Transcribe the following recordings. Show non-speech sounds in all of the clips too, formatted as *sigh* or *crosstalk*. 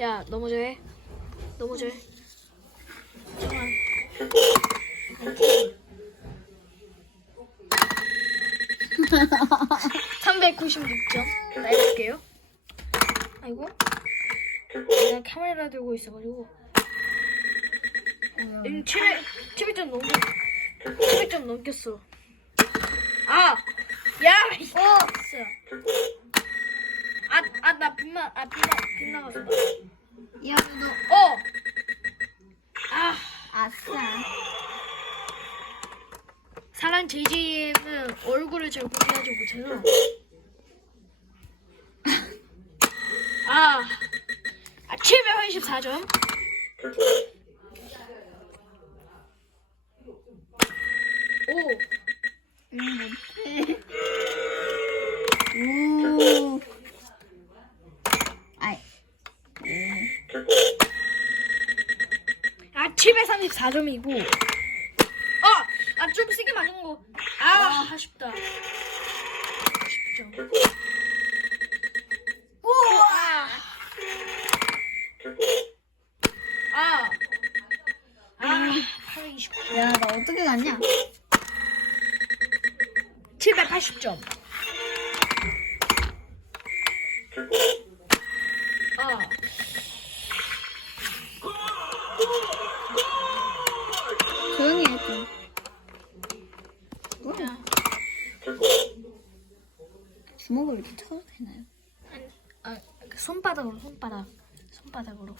야 넘어져 해. 넘어져 해. 잠깐 만. 396점. 나 해볼게요. 아이고. 내가 카메라 들고 있어가지고. 음, 700, 700점 넘겼, 700점 넘겼어. 아! 야! 나 빗나, 아, 빗나. 야, 너 어! 아, 아싸. 사람 JJ는 얼굴을 잘 공개하지 못해서. 아, 아 784점. 오, 응, 34점이고 어! 아좀 세게 맞은 거. 아, 아, 아쉽다. 아쉽죠. 우와! 아. 아, 아, 아. 829. 야, 나 어떻게 갔냐? 780점. 주먹을 이렇게 쳐도 되나요? 아, 그 손바닥으로, 손바닥. 손바닥으로.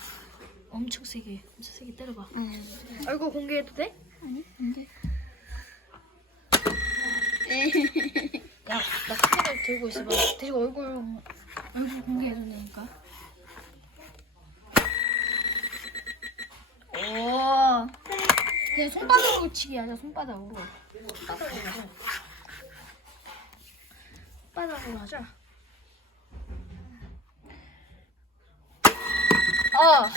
엄청 세게, 엄청 세게 때려봐. 아니, 얼굴 공개해도 돼? 아니, 안 돼. *laughs* 야, 나 카메라 들고 있어봐. 대신 얼굴, 얼굴 공개해도 되니까. 오. 그냥 손바닥으로 치기 하자, 손바닥으로. 손바닥으로 하자. 손바닥으로 하자. 어.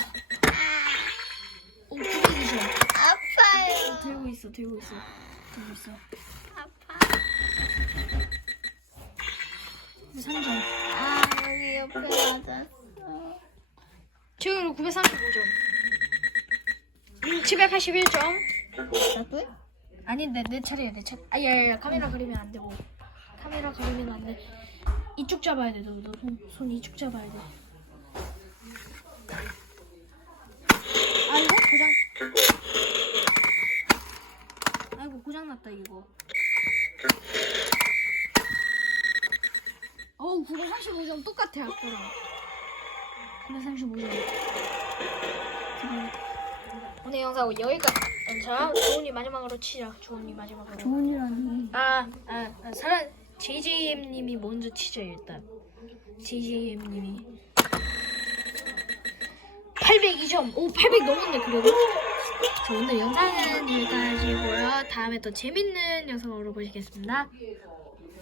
오, 구백이죠. 아파요. 들고 있어, 들고 있어. 들고 있어. 아파. 3점. 아, 여기 옆에 맞았어. 최후로 935점. 음, 781점. 나도 해? 아니, 내, 내 차례야, 내 차례. 아, 야, 야, 야, 카메라 가리면 안 되고. 카메라 가리면 안 돼. 이쪽 잡아야 돼, 너, 너 손, 손 이쪽 잡아야 돼. 아이고, 고장. 아이고, 고장 났다, 이거. 어우, 935점 똑같아, 아까랑. 935점. 오늘 영상 여기까지. 자, 조은이 마지막으로 치자. 조은이 마지막으로. 좋은이라니. 아, 아, 아 사람 JJM님이 먼저 치죠 일단. JJM님이 802점. 오, 800 넘었네 그래도. 자, 오늘 영상은 여기까지고요. 다음에 또 재밌는 영상으로 보시겠습니다.